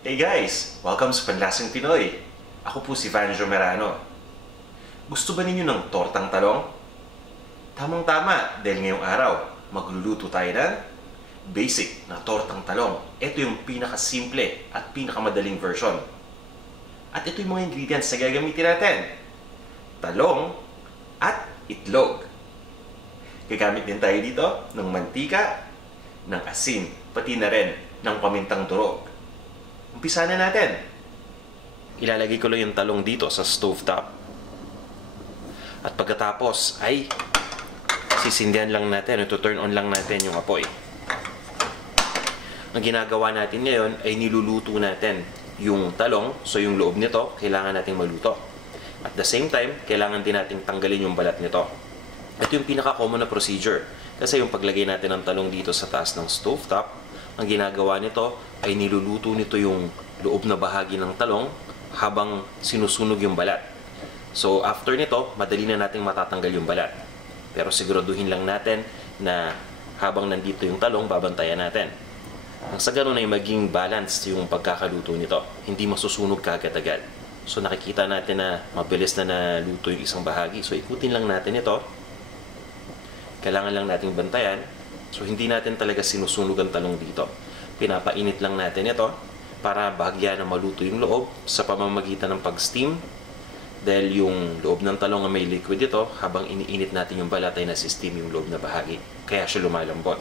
Hey guys! Welcome sa Panlasang Pinoy! Ako po si Vanjo Merano. Gusto ba ninyo ng tortang talong? Tamang-tama dahil ngayong araw, magluluto tayo ng basic na tortang talong. Ito yung pinakasimple at pinakamadaling version. At ito yung mga ingredients na gagamitin natin. Talong at itlog. Gagamit din tayo dito ng mantika, ng asin, pati na rin ng pamintang durog. Umpisa na natin. Ilalagay ko lang yung talong dito sa stovetop. At pagkatapos ay sisindihan lang natin, turn on lang natin yung apoy. Ang ginagawa natin ngayon ay niluluto natin yung talong, so yung loob nito kailangan nating maluto. At the same time, kailangan din nating tanggalin yung balat nito. Ito yung pinaka-common na procedure. Kasi yung paglagay natin ng talong dito sa taas ng stovetop, ang ginagawa nito ay niluluto nito yung loob na bahagi ng talong habang sinusunog yung balat. So after nito, madali na nating matatanggal yung balat. Pero siguraduhin lang natin na habang nandito yung talong, babantayan natin. Ang sa ganun ay maging balanced yung pagkakaluto nito. Hindi masusunog kaagad-agad. So nakikita natin na mabilis na naluto yung isang bahagi. So ikutin lang natin ito. Kailangan lang nating bantayan. So hindi natin talaga sinusunog ang talong dito. Pinapainit lang natin ito para bahagya na maluto yung loob sa pamamagitan ng pag-steam. Dahil yung loob ng talong ay may liquid ito, habang iniinit natin yung balat ay nasi-steam yung loob na bahagi. Kaya siya lumalambot.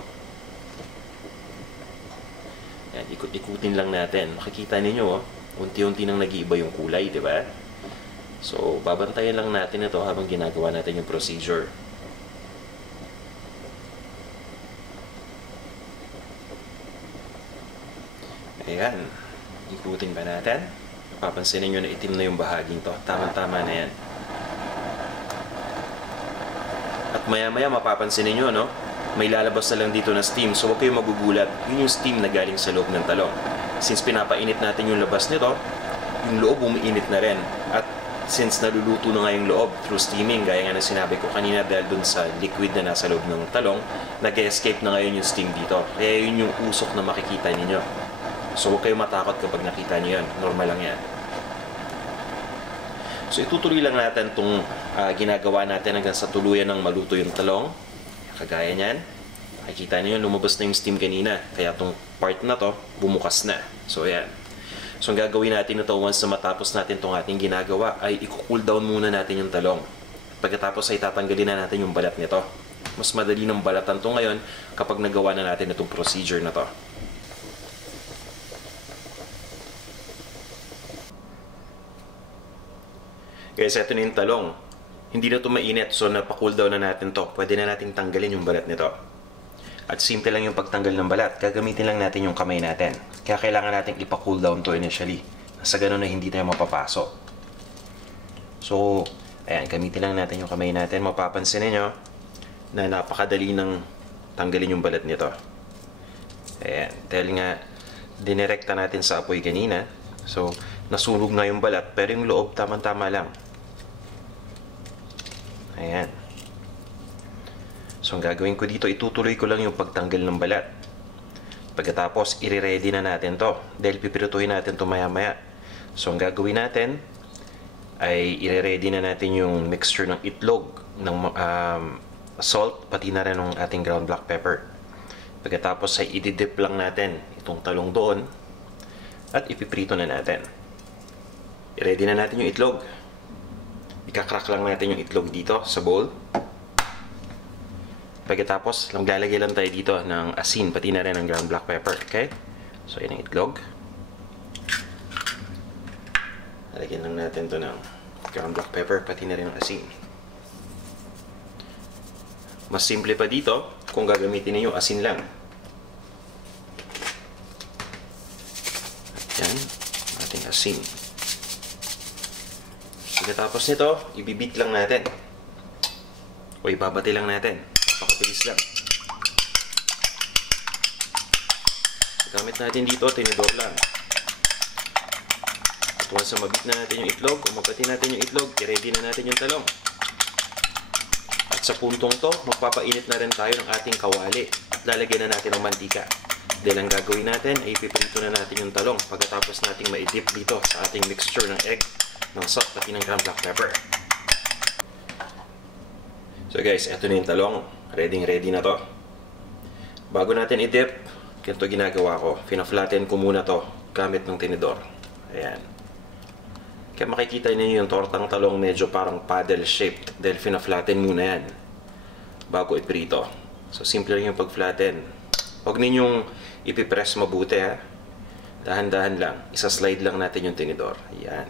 Yan, ikut-ikutin lang natin. Makikita ninyo, unti-unti nang nag-iiba yung kulay, di ba? So babantayan lang natin ito habang ginagawa natin yung procedure. Ayan, ikutin ba natin? Papansin niyo na itim na yung bahaging to. Tama-tama na yan. At maya-maya mapapansin niyo, no? May lalabas na lang dito na steam. So huwag kayong magugulat. Yun yung steam na galing sa loob ng talong. Since pinapainit natin yung labas nito, yung loob umiinit na rin. At since naluluto na nga yung loob through steaming, gaya nga na sinabi ko kanina dahil dun sa liquid na nasa loob ng talong, nag-escape na ngayon yung steam dito. Kaya yun yung usok na makikita ninyo. So huwag kayong matakot kapag nakita nyo yan. Normal lang yan. So itutuloy lang natin itong ginagawa natin hanggang sa tuluyan ng maluto yung talong. Kagaya nyan. Nakikita nyo, lumabas na yung steam kanina. Kaya itong part na to bumukas na. So yan. So ang gagawin natin ito once na matapos natin itong ating ginagawa ay i-cool down muna natin yung talong. Pagkatapos ay tatanggalin na natin yung balat nito. Mas madali ng balatan to ngayon kapag nagawa na natin itong procedure na to. Guys, ito na yung talong. Hindi na ito mainit, so napa-cool down na natin to. Pwede na nating tanggalin yung balat nito. At simple lang yung pagtanggal ng balat. Gagamitin lang natin yung kamay natin. Kaya kailangan nating ipa-cool down to initially. Sa ganun na hindi tayo mapapasok. So, ayan, gamitin lang natin yung kamay natin. Mapapansin niyo na napakadali ng tanggalin yung balat nito. Ayan, dahil nga dinirekta natin sa apoy kanina. So, nasunog na yung balat, pero yung loob tamang-tama lang. Ayan. So, ang gagawin ko dito, itutuloy ko lang yung pagtanggal ng balat. Pagkatapos, i-ready na natin to. Dahil pipirituhin natin to maya-maya. So, ang gagawin natin ay i-ready na natin yung mixture ng itlog, ng salt, pati na rin ng ating ground black pepper. Pagkatapos ay i-dip lang natin itong talong doon at ipiprito na natin. I-ready na natin yung itlog. Ika-crack lang natin yung itlog dito sa bowl. Pagkatapos, maglalagay lang tayo dito ng asin, pati na rin ng ground black pepper. Okay? So, yan ang itlog. Lalagyan lang natin to ng ground black pepper, pati na rin ng asin. Mas simple pa dito kung gagamitin niyo asin lang. Yan, ating asin. Pagkatapos nito, ibibit lang natin. O ibabati lang natin. Pakabilis lang. Gamit natin dito, tinidor lang. At once na mabit na natin yung itlog, o mabati natin yung itlog, i-ready na natin yung talong. At sa puntong to, magpapainit na rin tayo ng ating kawali. At lalagyan na natin ng mantika. Dahil ang gagawin natin ay ipiprito na natin yung talong pagkatapos nating ma-dip dito sa ating mixture ng egg, ng salt, pati ng ground black pepper. So guys, eto na yung talong. Ready na to. Bago natin i-dip, ganito ginagawa ko. Fina-flatten ko muna to gamit ng tinidor. Ayan. Kaya makikita niyo yung tortang talong medyo parang paddle shaped dahil fina-flatten muna yan bago iprito. So simple lang yung pag-flatten. Huwag ninyong ipipress mabuti ha. Dahan-dahan lang. Isa-slide lang natin yung tinidor. Ayan.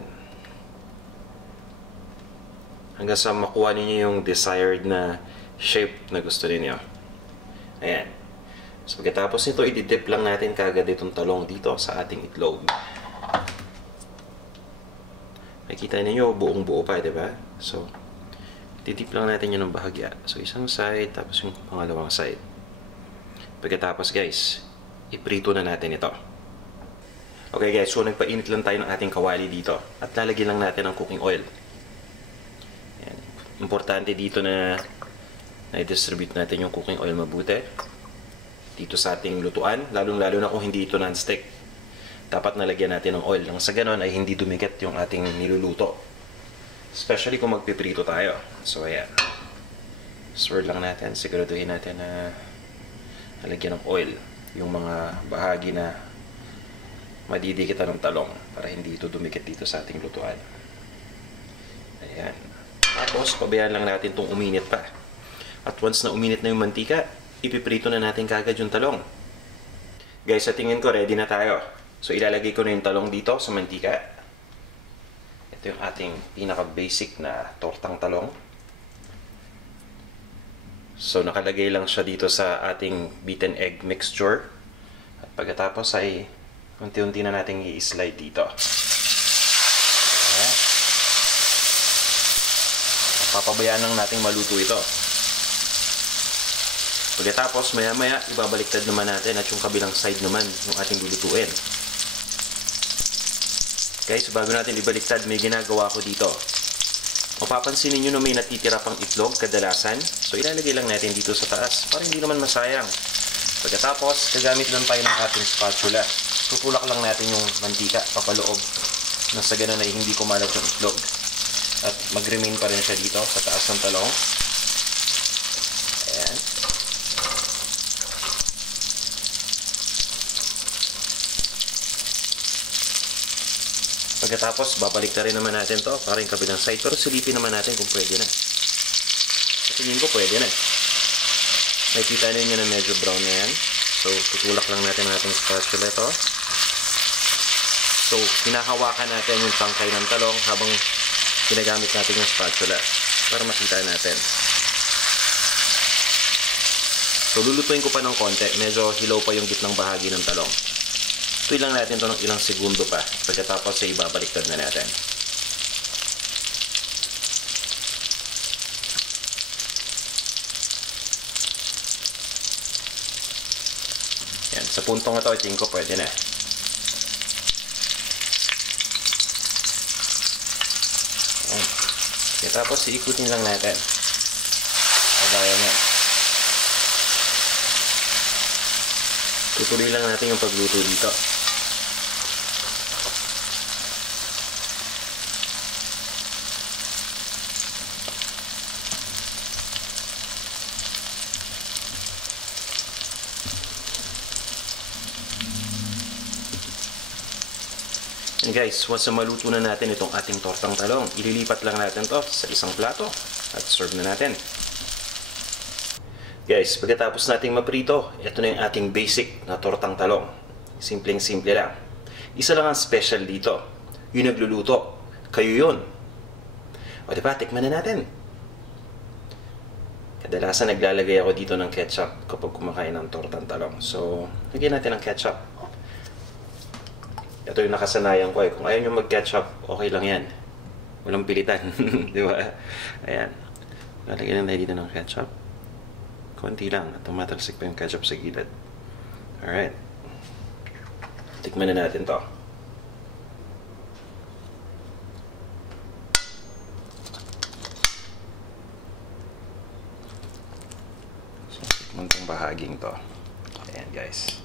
Hanggang sa makuha ninyo yung desired na shape na gusto ninyo. Ayan. So pagkatapos nito, i-dip lang natin kagad itong talong dito sa ating itlog. Makikita ninyo, buong-buo pa, diba? So, i-dip lang natin yun ng bahagya. So, isang side, tapos yung pangalawang side. Pagkatapos, guys, iprito na natin ito. Okay, guys, so nagpainit lang tayo ng ating kawali dito. At lalagyan lang natin ng cooking oil. Ayan. Importante dito na i-distribute natin yung cooking oil mabuti. Dito sa ating lutuan, lalong-lalo na kung hindi ito non-stick. Dapat nalagyan natin ng oil. Nang sa ganon ay hindi dumikit yung ating niluluto. Especially kung magpiprito tayo. So, ayan. Swirl lang natin. Siguraduhin natin na nalagyan ng oil yung mga bahagi na madidikitan ng talong para hindi ito dumikit dito sa ating lutuan. Ayan. Tapos, pabayaan lang natin itong uminit pa. At once na uminit na yung mantika, ipiprito na natin kagad yung talong. Guys, sa tingin ko, ready na tayo. So, ilalagay ko na yung talong dito sa mantika. Ito yung ating pinaka-basic na tortang talong. So, nakalagay lang siya dito sa ating beaten egg mixture. At pagkatapos ay unti-unti na natin i-slide dito. Ayan. Papabayaan lang natin maluto ito. Pagkatapos, maya-maya, ibabaliktad naman natin at yung kabilang side naman yung ating lulutuin. Guys, bago natin ibaliktad, may ginagawa ko dito. Mapapansin niyo na may natitira pang itlog kadalasan. So, ilalagay lang natin dito sa taas para hindi naman masayang. Pagkatapos, gagamit lang tayo ng ating spatula. Tutulak lang natin yung mantika papaloob. Nang sa ganun ay hindi kumalat yung itlog. At mag-remain pa rin siya dito sa taas ng talong. Ayan. Pagkatapos, babalik na rin naman natin to para yung kabilang side. Pero silipin naman natin kung pwede na. Sa tingin ko pwede na. Nakikita ninyo na medyo brown na yan. So, tutulak lang natin ang ating spatula ito. So, hinahawakan natin yung tangkay ng talong habang ginagamit natin yung spatula para makita natin. So, lulutuin ko pa ng konti. Medyo hilaw pa yung gitnang bahagi ng talong. Tuloy lang natin ito ng ilang segundo pa. Pagkatapos ay ibabaliktad na natin. Yan. Sa puntong ito, tingin ko pwede na. Yan. Pagkatapos, iikutin lang natin. Kagaya niya. Tutuloy lang natin yung pagluto dito. And guys, once na maluto na natin itong ating tortang talong, ililipat lang natin to sa isang plato at serve na natin. Guys, pagkatapos nating maprito, ito na yung ating basic na tortang talong. Simpleng-simple lang. Isa lang ang special dito. Yung nagluluto. Kayo yun. O diba, tikman na natin. Kadalasan naglalagay ako dito ng ketchup kapag kumakain ng tortang talong. So, lagyan natin ng ketchup. Ito yung nakasanayan ko eh. Kung ayaw nyo mag-ketchup, okay lang yan. Walang pilitan. Di ba? Ayan. Lalagyan lang tayo dito ng ketchup. Konti lang. At tumatalsik pa yung ketchup sa gilid. Alright. Tikman na natin to. So, tikman tong bahaging to. Ayan guys.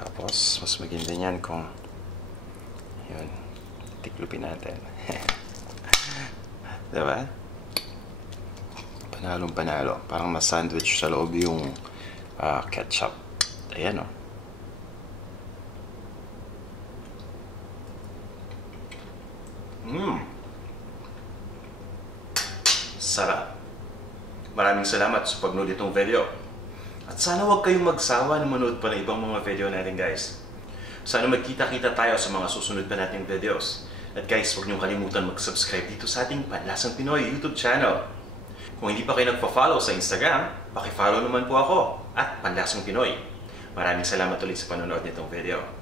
Tapos, mas maganda niyan kung yun, tiklopin natin. Diba? Panalong panalo. Parang na-sandwich sa loob yung ketchup. Ayan, oh. Sarap. Maraming salamat sa pagnood itong video. At sana huwag kayong magsawa na manood pa ng ibang mga video natin, guys. Sana magkita-kita tayo sa mga susunod pa nating videos. At guys, huwag niyong kalimutan mag-subscribe dito sa ating Panlasang Pinoy YouTube channel. Kung hindi pa kayo nagpa-follow sa Instagram, paki-follow naman po ako at Panlasang Pinoy. Maraming salamat ulit sa panonood nitong video.